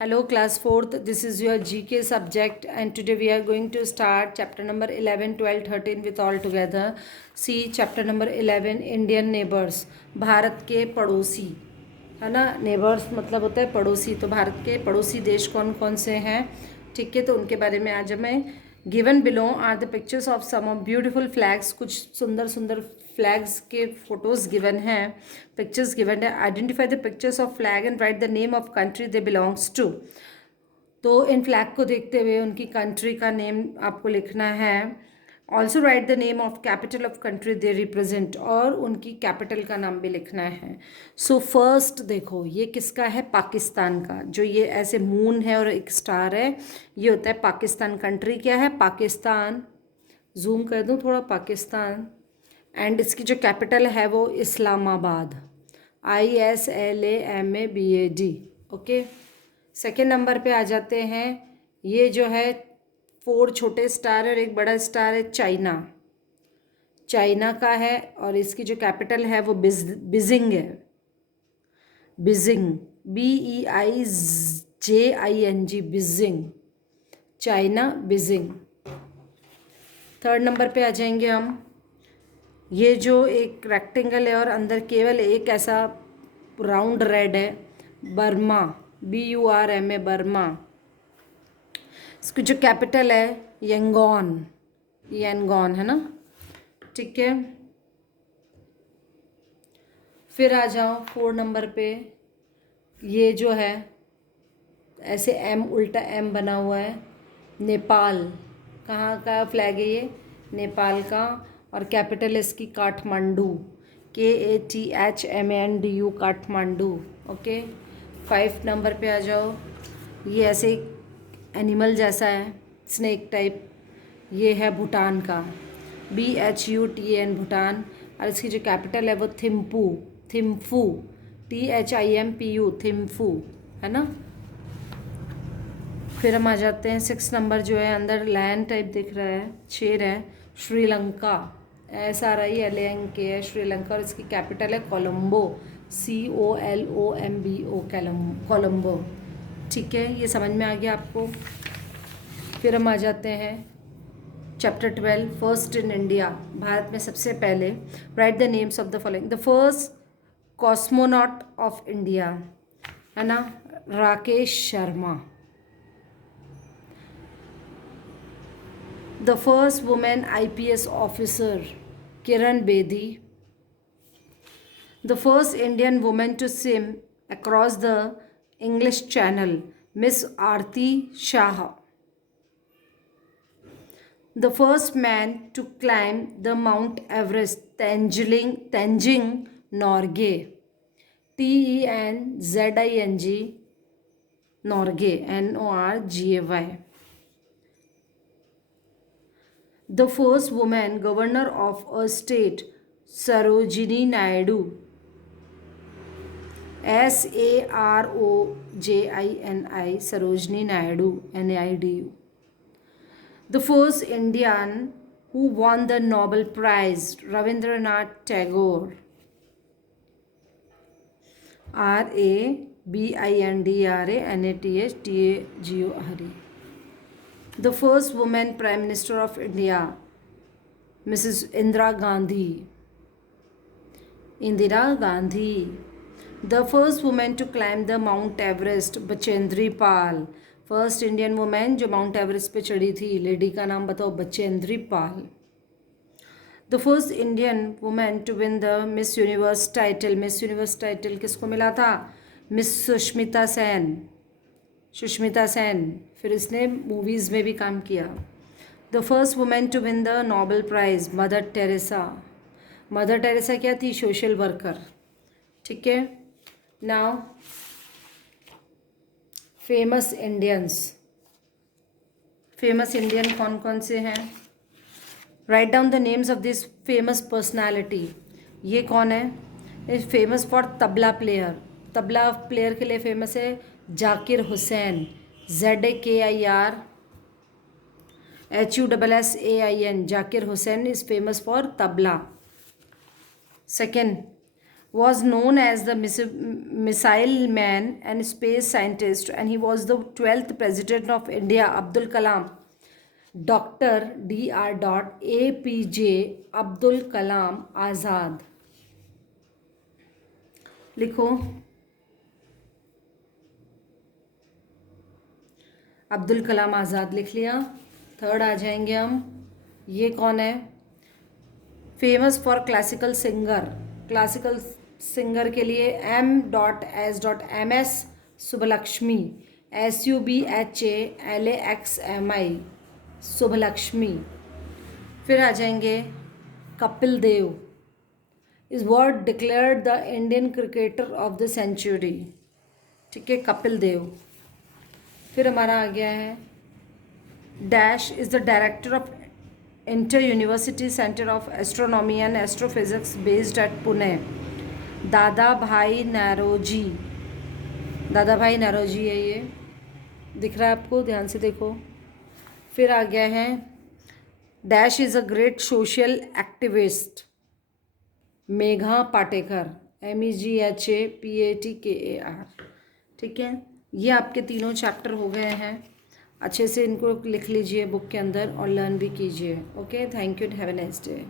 Hello class 4th, this is your GK subject and today we are going to start chapter number 11, 12, 13 with all together. See chapter number 11 Indian neighbors, Bharat के पड़ोसी, है ना। Neighbours मतलब होता है पड़ोसी, तो भारत के पड़ोसी देश कौन कौन से हैं, ठीक है। तो उनके बारे में आज हमें given below are the pictures of some of beautiful flags, कुछ सुंदर सुंदर फ्लैग्स के फोटोज़ गिवन हैं, पिक्चर्स गिवन है। Identify the pictures of flag and write the name of country they belongs to. तो इन फ्लैग को देखते हुए उनकी कंट्री का नेम आपको लिखना है। Also right the name of capital of country they represent, और उनकी कैपिटल का नाम भी लिखना है। सो फर्स्ट देखो, ये किसका है? पाकिस्तान का। जो ये ऐसे मून है और एक स्टार है, ये होता है पाकिस्तान। कंट्री क्या है? पाकिस्तान। जूम कर दूँ थोड़ा, पाकिस्तान। एंड इसकी जो कैपिटल है वो Islamabad, ISLAMABAD। Okay, second number पे आ जाते हैं। ये जो है 4 छोटे स्टार और एक बड़ा स्टार है, चाइना। चाइना का है और इसकी जो कैपिटल है वो बीजिंग है। Beijing, BEIJING, Beijing, China, Beijing. Third number पे आ जाएंगे हम। ये जो एक रेक्टेंगल है और अंदर केवल एक ऐसा राउंड रेड है, बर्मा, BURMA, बर्मा। इसकी जो कैपिटल है यंगॉन, यंगॉन है ना, ठीक है। फिर आ जाओ 4 नंबर पे। ये जो है ऐसे M, उल्टा M बना हुआ है, नेपाल। कहाँ का फ्लैग है ये? नेपाल का। और कैपिटल इसकी Kathmandu, KATHMANDU, Kathmandu. Okay, 5 number पे आ जाओ। ये ऐसे एनिमल जैसा है, स्नेक टाइप। ये है भूटान का, BHUTAN, भूटान। और इसकी जो कैपिटल है वो थिम्पू, थिम्फू, THIMPU, थिम्फू, है ना। फिर हम आ जाते हैं 6 नंबर, जो है अंदर लैंड टाइप दिख रहा है, शेर है, श्रीलंका, SRILANK है, श्रीलंका। और इसकी कैपिटल है कोलंबो, COLOMBO, कोलंबो। ठीक है, ये समझ में आ गया आपको। फिर हम आ जाते हैं chapter 12, first in India, Bharat में सबसे पहले। Right the names of the following. The first cosmonaut of India, है ना, Rakesh Sharma. The first woman IPS officer, Kiran Bedi. The first Indian woman to swim across the English Channel, Miss Aarti Shah. The first man to climb the Mount Everest, Tenzing Norgay, TENZING Norgay, NORGAY. The first woman governor of a state, Sarojini Naidu, SAROJINI, Sarojini Naidu, NAIDU. The first Indian who won the Nobel Prize, Rabindranath Tagore, RABINDRANATHTAGORE. The first woman Prime Minister of India, Mrs. Indira Gandhi. Indira Gandhi. The first woman to climb the Mount Everest, Bachendri Pal. First Indian women जो Mount Everest पे चढ़ी थी, lady का नाम बताओ? Bachendri Pal. The first Indian women to win the Miss Universe title, Miss Universe title किसको मिला था? मिस सुष्मिता सेन, सुष्मिता सेन। फिर इसने मूवीज़ में भी काम किया। The first women to win the Nobel prize, Mother Teresa. Mother Teresa क्या थी? सोशल वर्कर, ठीक है। Now famous Indians, famous Indian कौन कौन से हैं? Write down the names of this famous personality. ये कौन है? Is famous for tabla player, tabla player के लिए फेमस है Zakir Hussain, ZAKIRHUSSAIN, Zakir Hussain is famous for tabla. Second, was known as the missile man and space scientist, and he was the 12th president of India. Abdul Kalam, Dr. Dr. APJ Abdul Kalam Azad. लिखो अब्दुल कलाम आज़ाद लिख लिया। Third आ जाएंगे हम, ये कौन है? Famous for classical singer, classical singer के लिए M.S. सुबलक्ष्मी, SUBHALAXMI सुबलक्ष्मी। फिर आ जाएंगे Kapil Dev, is word declared the Indian cricketer of the century. ठीक है, कपिल देव। फिर हमारा आ गया है dash is the director of inter university centre of astronomy and astrophysics based at Pune. Dadabhai Naoroji, दादा भाई नौरोजी है, ये दिख रहा है आपको, ध्यान से देखो। फिर आ गया है dash is a great social activist, Megha Patekar, MEGHAPATKAR। ठीक है, ये आपके तीनों चैप्टर हो गए हैं। अच्छे से इनको लिख लीजिए बुक के अंदर और लर्न भी कीजिए। Okay, thank you, have a nice day.